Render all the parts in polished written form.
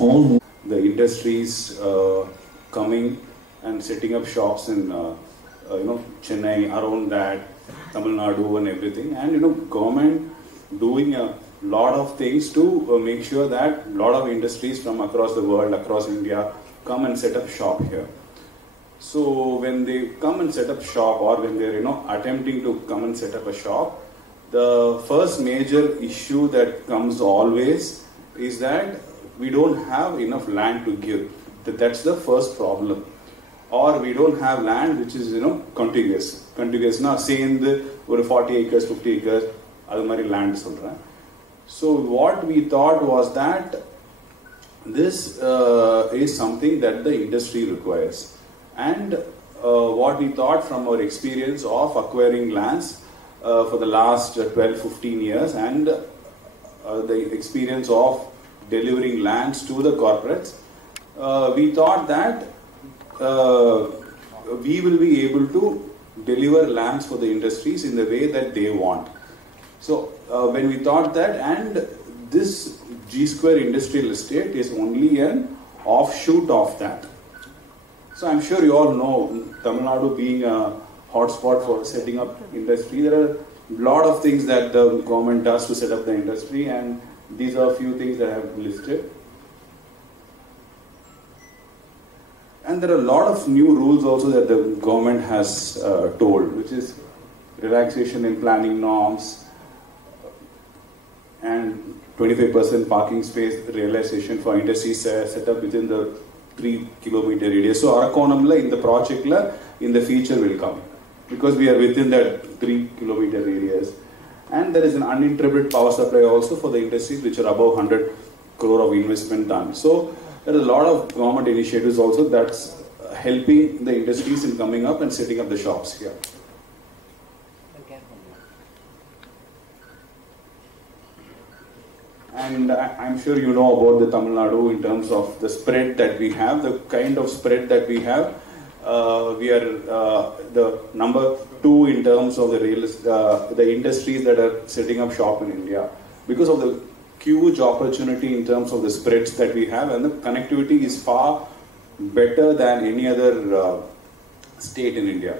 almost the industries coming and setting up shops in Chennai, around that, Tamil Nadu and everything, and government doing a lot of things to make sure that a lot of industries from across the world, across India, come and set up shop here. So when they come and set up shop, or when they're attempting to come and set up a shop, the first major issue that comes always is that we don't have enough land to give. That's the first problem. Or we don't have land which is contiguous. Contiguous na சேர்ந்து ஒரு 40 acres, 50 acres அது மாதிரி land சொல்றேன். So what we thought was that this is something that the industry requires. And what we thought from our experience of acquiring lands for the last 12-15 years, and the experience of delivering lands to the corporates, we thought that we will be able to deliver lands for the industries in the way that they want. So when we thought that, and this G Square Industrial Estate is only an offshoot of that. So I'm sure you all know Tamil Nadu being a hotspot for setting up industry. There are a lot of things that the government does to set up the industry, and these are a few things that I have listed. And there are a lot of new rules also that the government has told, which is relaxation in planning norms and 25% parking space realization for industries set up within the 3-kilometer radius. So Arakkonamla in the project in the future will come, because we are within that 3-kilometer radius. And there is an uninterrupted power supply also for the industries which are above 100 crore of investment done. So there are a lot of government initiatives also that's helping the industries in coming up and setting up the shops here. And I'm sure you know about the Tamil Nadu in terms of the spread that we have, the kind of spread that we have. We are the number 2 in terms of the industries that are setting up shop in India, because of the huge opportunity in terms of the spreads that we have, and the connectivity is far better than any other state in India.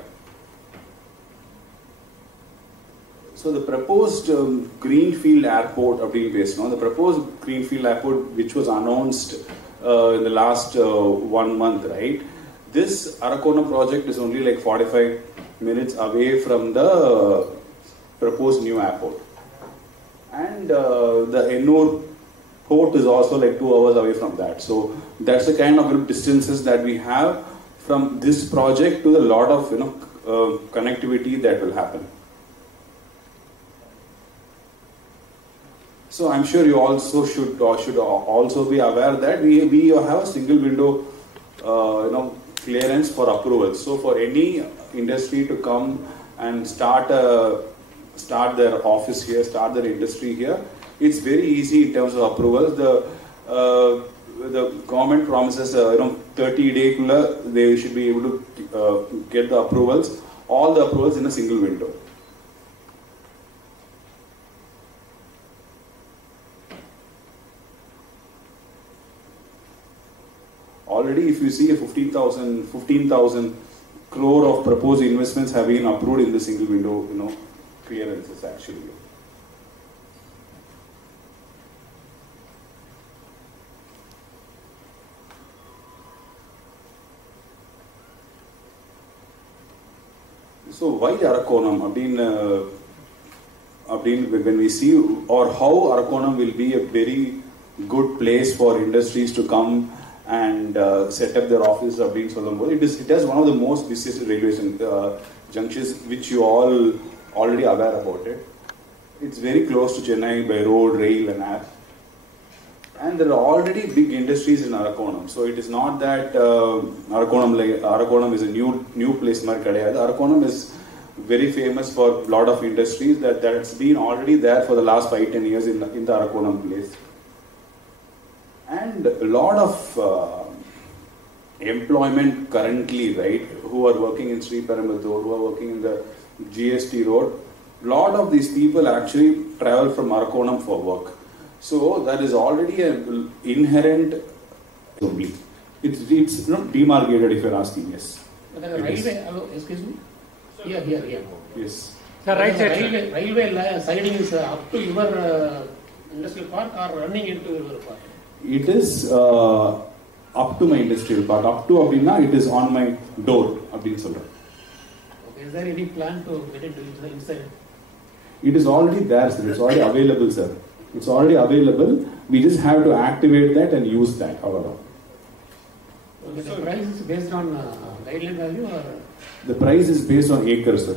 So the proposed greenfield airport, the proposed greenfield airport which was announced in the last 1 month, right? This Arakkonam project is only like 45 minutes away from the proposed new airport. And the Ennur port is also like 2 hours away from that. So that's the kind of distances that we have from this project to the lot of connectivity that will happen. So I'm sure you also should also be aware that we have a single window clearance for approvals. So for any industry to come and start their office here, start their industry here, it's very easy in terms of approvals. The government promises 30-day they should be able to get the approvals, all the approvals in a single window. Already, if you see, 15,000 crore of proposed investments have been approved in the single window, clearances actually. So why Arakkonam? When we see, or how Arakkonam will be a very good place for industries to come and set up their office of being Solombo. It has one of the most busiest railway junctions, which you all already aware about it. It's very close to Chennai by road, rail and air. And there are already big industries in Arakkonam. So it is not that Arakkonam is a new place. Arakkonam is very famous for a lot of industries that's been already there for the last 5-10 years in the Arakkonam place. And a lot of employment currently, right, who are working in Sri Perambudur, who are working in the GST road, a lot of these people actually travel from Arakkonam for work. So that is already an inherent only. It's not demarcated if you're asking, yes. But the railway, excuse me? Here. Yes. The right side. Railway siding is up to your industrial park or running into your park? It is up to my industrial park. Up to abdina, it is on my door. Okay, is there any plan to get it inside? It is already there, sir. It's already available, sir. It's already available. We just have to activate that and use that, however. Okay, the price is based on guideline value or? The price is based on acres, sir.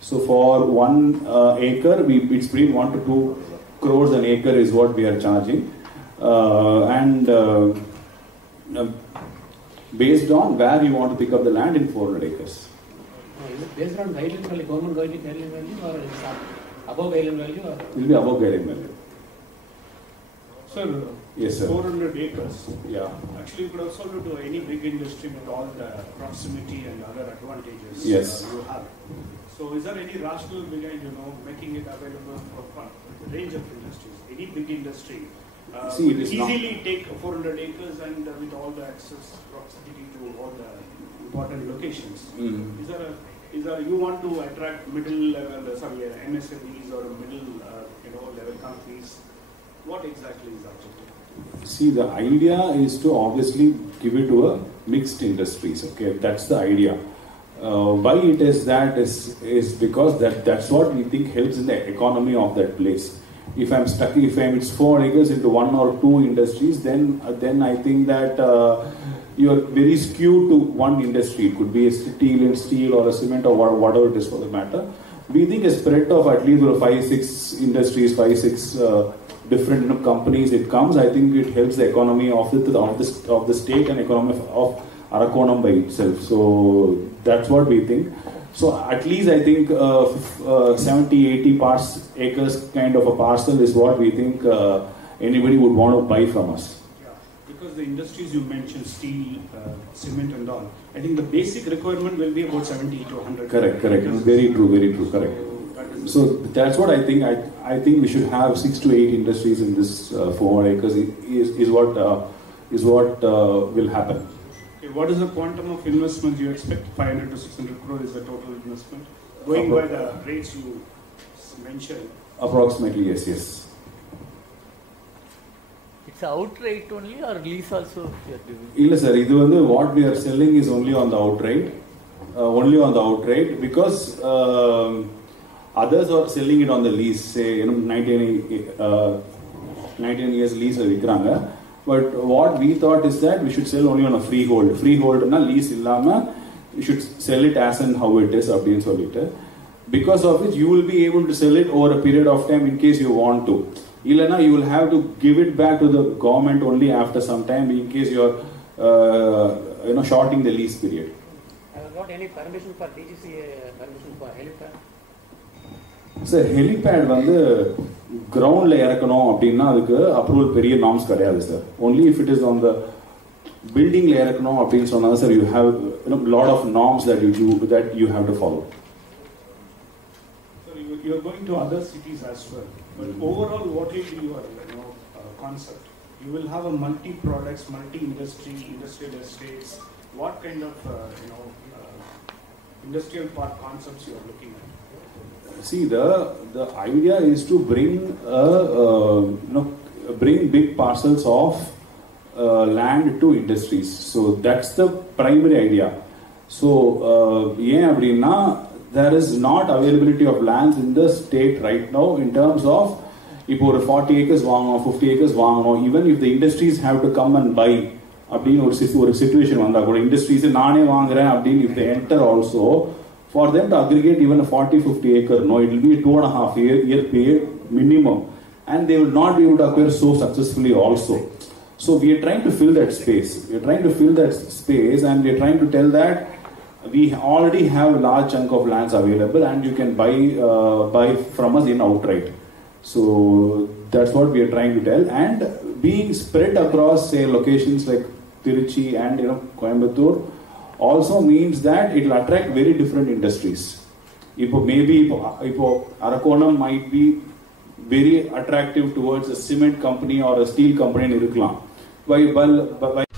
So for 1 acre, it's between 1 to 2 crores an acre is what we are charging. Based on where you want to pick up the land in 400 acres. Is it based on guideline value, government guideline value, or is it above guideline value? Or? It will be above guideline value. Sir, yes, sir. 400 acres. Yeah. Actually, you could also do to any big industry with all the proximity and other advantages yes. You have. So, is there any rationale behind making it available for a range of industries? Any big industry See, could easily take 400 acres and with all the access proximity to all the important locations. Mm. Is there you want to attract middle level, MSMEs or middle level companies? What exactly is the objective? See, the idea is to obviously give it to a mixed industries. Okay, that's the idea. Why it is that is because that's what we think helps in the economy of that place. If it's 4 acres into 1 or 2 industries, then I think that you are very skewed to one industry. It could be a steel or a cement or whatever it is for the matter. We think a spread of at least 5-6 industries, 5-6 different companies. It comes. I think it helps the economy of the state and economy of Arakkonam by itself. So that's what we think. So at least I think 70-80 acres kind of a parcel is what we think anybody would want to buy from us. Yeah, because the industries you mentioned, steel, cement and all, I think the basic requirement will be about 70 to 100. Correct. Very true, correct. So that's what I think. I think we should have 6 to 8 industries in this 400 acres is what will happen. What is the quantum of investment you expect? 500 to 600 crore is the total investment? Going by the rates you mentioned. Approximately, yes. It's outright only or lease also you are doing? Yes, sir. What we are selling is only on the outright. Because others are selling it on the lease, say 19 years lease. But what we thought is that we should sell only on a freehold. Freehold na lease illama, you should sell it as and how it is. Because of which you will be able to sell it over a period of time in case you want to. Ilana, you will have to give it back to the government only after some time in case you are shorting the lease period. Got any permission for DGC, permission for helipad? Sir, helipad ground arakkonam அப்படினா அதுக்கு approval பெரிய norms கிடையாது sir. Only if it is on the building arakkonam அப்படினு சொன்னா sir, you have lot of norms that you have to follow. So you are going to other cities as well. But overall, what will be your concept? You will have a multi-products, multi-industry, industrial estates. What kind of industrial park concepts you are looking at? See, the idea is to bring bring big parcels of land to industries. So that's the primary idea. So there is not availability of lands in the state right now in terms of if 40 acres வாங்கணும் 50 acres வாங்கணும், even if the industries have to come and buy அப்படின்னு ஒரு situation வந்தா கூட industries நானே வாங்குறேன் அப்படின்னு if they enter also, for them to aggregate even a 40-50 acre, it will be a 2.5 year period minimum, and they will not be able to acquire so successfully also. So we are trying to fill that space. And we are trying to tell that we already have a large chunk of lands available, and you can buy from us in outright. So that's what we are trying to tell, and being spread across say locations like Trichy and Coimbatore also means that it will attract very different industries. Maybe Arakkonam might be very attractive towards a cement company or a steel company in Iruklam. by